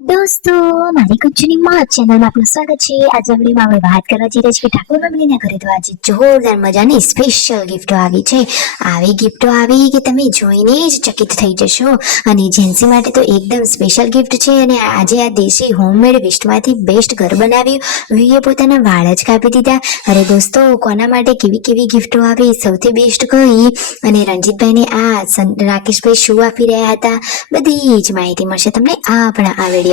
દોસ્તો મારી કચ્છની માં ચેનલમાં આપનું સ્વાગત છે। આજે વિડીયોમાં આપણે વાત કરવા જઈ રહ્યા છીએ કે ઠાકોર ફેમિલીના ઘરે તો આજે જોરદાર મજાની સ્પેશિયલ ગિફ્ટો આવી છે। આવી ગિફ્ટો આવી કે તમે જોઈને જ ચકિત થઈ જશો અને જેન્સી માટે તો એકદમ સ્પેશિયલ ગિફ્ટ છે। અને આજે આ દેશી હોમમેડ વેસ્ટમાંથી બેસ્ટ ઘર બનાવ્યું, વીએ પોતાના વાળ જ કાપી દીધા। અરે દોસ્તો કોના માટે કેવી કેવી ગિફ્ટો આવી, સૌથી બેસ્ટ કઈ અને રણજીતભાઈને આ રાકેશભાઈ શું આપી રહ્યા હતા, બધી જ માહિતી મળશે તમને આપણા આ વિડીયોમાં।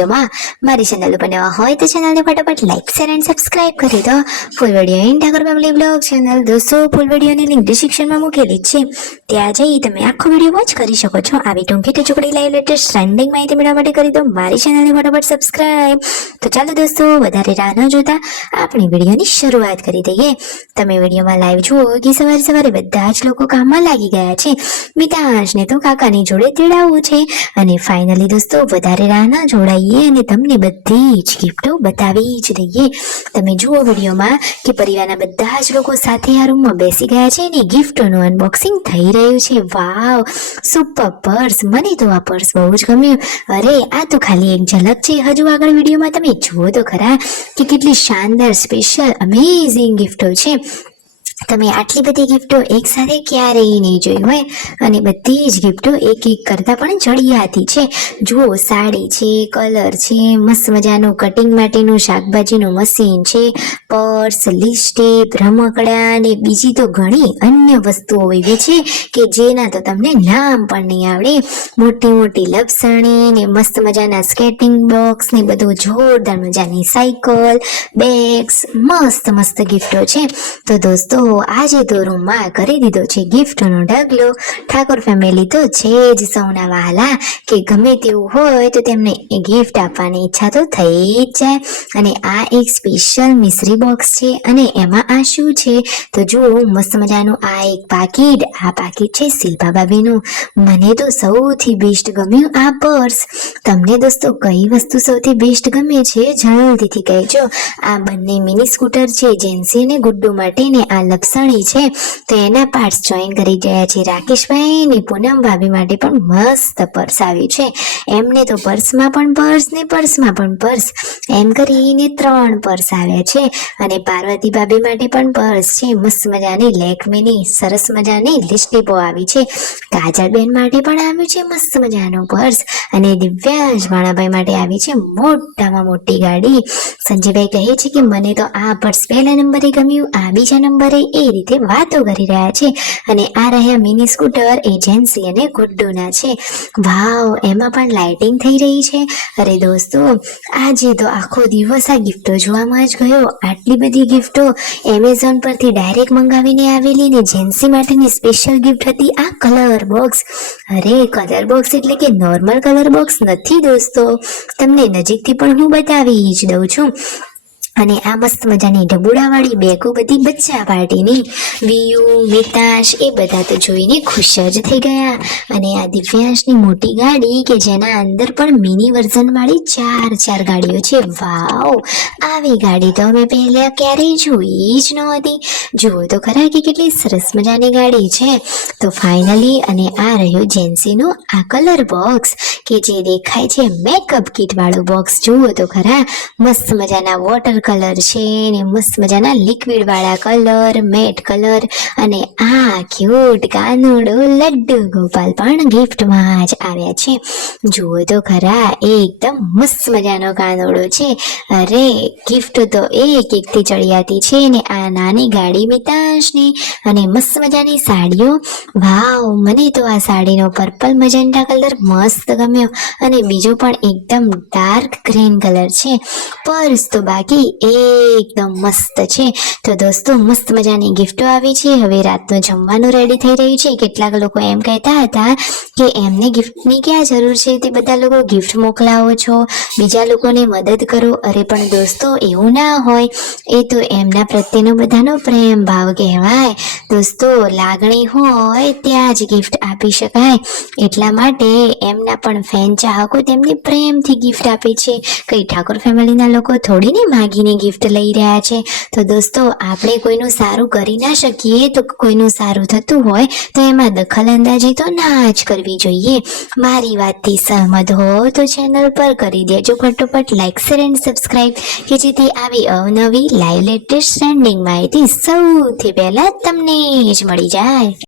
મારી ચેનલ ઉપર નવા હોય તો ચેનલને ફટાફટ લાઈક શેર એન્ડ સબસ્ક્રાઇબ કરી દો। Full video in Thakor family blog channel દોસ્તો ફૂલ વિડીયોની લિંક ડિસ્ક્રિપ્શનમાં મૂકેલી છે, ત્યાં જઈ તમે આખો વિડીયો વોચ કરી શકો છો। આવી ટૂંકી ટચુકડી લાઈવ લેટેસ્ટ ટ્રેન્ડિંગ માહિતી મેળવવા માટે કરી દો મારી ચેનલને ફટાફટ સબસ્ક્રાઇબ। તો ચાલો દોસ્તો વધારે રાહ ન જોતા આપણે વિડીયોની શરૂઆત કરી દઈએ। તમે વિડીયોમાં લાઈવ જુઓ કે સવારે સવારે બધા જ લોકો કામમાં લાગી ગયા છે। મિતાંશને તો કાકાની જોડે તેડાવવું છે અને ફાઇનલી દોસ્તો વધારે રાહ ન જોડાઈએ અને તમને બધી જ ગિફ્ટો બતાવી જ દઈએ। તમે જુઓ વિડીયોમાં કે પરિવારના બધા જ લોકો સાથે આ રૂમમાં બેસી ગયા છે અને ગિફ્ટોનું અનબોક્સિંગ થઈ રહ્યું છે। વાવ સુપર પર્સ, મને તો આ પર્સ બહુ જ ગમ્યું। અરે આ તો ખાલી એક ઝલક છે, હજુ આગળ વિડીયોમાં તમે જુઓ તો ખરા કે કેટલી શાનદાર સ્પેશિયલ અમેઝિંગ ગિફ્ટો છે। તમે આટલી બધી ગિફ્ટો એક સાથે ક્યારેય નહીં જોઈ હોય અને બધી જ ગિફ્ટો એક એક કરતા પણ ચડિયાતી છે। જુઓ સાડી છે, કલર છે, મસ્ત મજાનું કટિંગ માટેનું શાકભાજીનું મશીન છે, પર્સ, લિપસ્ટિક, રમકડા અને બીજી તો ઘણી અન્ય વસ્તુઓ એવી છે કે જેના તો તમને નામ પણ નહીં આવડે। મોટી મોટી લપસણી ને મસ્ત મજાના સ્કેટિંગ બોક્સ ને બધું જોરદાર મજાની સાયકલ, બેગ્સ, મસ્ત મસ્ત ગિફ્ટો છે। તો દોસ્તો આજે તો રૂમમાં કરી દીધો છે ગિફ્ટનો ઢગલો। ઠાકોર ફેમિલી તો છે જ સૌના વહાલા કે ગમે તેવું હોય તો તેમને ગિફ્ટ આપવાની ઈચ્છા તો થઈ જ જાય। અને આ એક સ્પેશિયલ મિસરી બોક્સ છે અને એમાં આ શું છે તો જુઓ મસ્ત મજાનું આ એક પાકીટ, આ પાકીટ છે શિલ્પા ભાભીનું। મને તો સૌથી બેસ્ટ ગમ્યું આ પર્સ। તમને દોસ્તો કઈ વસ્તુ સૌથી બેસ્ટ ગમે છે જલ્દીથી કહેજો। આ બંને મિની સ્કૂટર છે જેન્સી અને ગુડ્ડુ માટે ને આ લપસણી છે તો એના પાર્ટ્સ જોઈન કરી રહ્યા છે રાકેશભાઈ ને પૂનમ ભાભી માટે પણ મસ્ત પર્સ આવ્યું છે। એમને તો પર્સમાં પણ પર્સ ને પર્સમાં પણ પર્સ એમ કરીને 3 પર્સ આવ્યા છે। અને પાર્વતી ભાભી માટે પણ પર્સ છે, મસ્ત મજાની લેકમીની સરસ મજાની લિપસ્ટિકો આવી છે। કાજલબેન માટે પણ આવ્યું છે મસ્ત મજાનું પર્સ અને દિવ્યાંશ ભાણાભાઈ માટે આવી છે મોટામાં મોટી ગાડી। સંજયભાઈ કહે છે કે મને તો આ પર્સ પહેલા નંબરે ગમ્યું, આ બીજા નંબરે, એ રીતે વાતો કરી રહ્યા છે। અને આ રહ્યા મિની સ્કૂટર એજન્સી અને ગુડ્ડુના છે। વાવ એમાં પણ લાઇટિંગ થઈ રહી છે। અરે દોસ્તો આજે તો આખો દિવસ આ ગિફ્ટો જોવામાં જ ગયો। આટલી બધી ગિફ્ટો એમેઝોન પરથી ડાયરેક્ટ મંગાવીને આવેલી ને જેન્સી માટેની સ્પેશિયલ ગિફ્ટ હતી આ કલર બોક્સ। અરે કલર બોક્સ એટલે કે નોર્મલ કલર બોક્સ નથી દોસ્તો, તમને નજીકથી પણ હું બતાવી જ દઉં છું। અને આ મસ્ત મજાની ઢબુડાવાળી બેગો બધી બચ્ચા પાર્ટીની, વિયુ, મિતાંશ એ બધા તો જોઈને ખુશ જ થઈ ગયા। અને આ દિવ્યાંશની મોટી ગાડી કે જેના અંદર પણ મિની વર્ઝન વાળી 4 ગાડીઓ છે। વાવ આવી ગાડી તો અમે પહેલા ક્યારેય જોઈ જ નહોતી। જુઓ તો ખરા કે કેટલી સરસ મજાની ગાડી છે। તો ફાઇનલી અને આ રહ્યું જેન્સીનું આ કલર બોક્સ કે જે દેખાય છે મેકઅપ કિટ વાળું બોક્સ। જુઓ તો ખરા મસ્ત મજાના વોટર કલર છે ને મસ્ત મજાના લિક્વિડ વાળા કલર, મેટ કલર અને આ ક્યુટ કાનુડો લડ્ડુ ગોપાલ પણ ગિફ્ટમાં જ આવ્યા છે। જુઓ તો ખરા એકદમ મસ્ત મજાનો કાનુડો છે। અરે ગિફ્ટ તો એક એકથી ચડિયાતી છે ને આ નાની ગાડી મિતાંશની અને મસ્ત મજાની સાડીઓ। વાવ મને તો આ સાડીનો પર્પલ મજેન્ટા કલર મસ્ત ગમ્યો અને બીજો પણ એકદમ ડાર્ક ગ્રીન કલર છે। પર્સ તો બાકી એકદમ મસ્ત છે। તો દોસ્તો મસ્ત મજાની ગિફ્ટો આવી છે। હવે રાતનું જમવાનું રેડી થઈ રહ્યું છે। કેટલાક લોકો એમ કહેતા હતા કે એમને ગિફ્ટની ક્યાં જરૂર છે, તે બધા લોકો ગિફ્ટ મોકલાવો છો, બીજા લોકોને મદદ કરો। અરે પણ દોસ્તો એવું ના હોય, એ તો એમના પ્રત્યેનો બધાનો પ્રેમ ભાવ કહેવાય। દોસ્તો લાગણી હોય ત્યાં જ ગિફ્ટ આપી શકાય, એટલા માટે એમના પણ ફેન ચાહકો તેમને પ્રેમથી ગિફ્ટ આપે છે। કઈ ઠાકોર ફેમિલીના લોકો થોડીને માગીને કોઈની ગિફ્ટ લઈ રહ્યા છે. તો દોસ્તો, આપણે કોઈનું સારું કરી ના શકીએ તો કોઈનું સારું થતું હોય તો એમાં દખલ અંદાજી તો ના જ કરવી જોઈએ. મારી વાતથી સહમત હો તો ચેનલ પર કરી દેજો ફટોફટ લાઈક, શેર એન્ડ સબસ્ક્રાઇબ કે જેથી આવી અવનવી લાઈવ લેટેસ્ટ ટ્રેન્ડિંગ માહિતી સૌથી પહેલા તમને જ મળી જાય.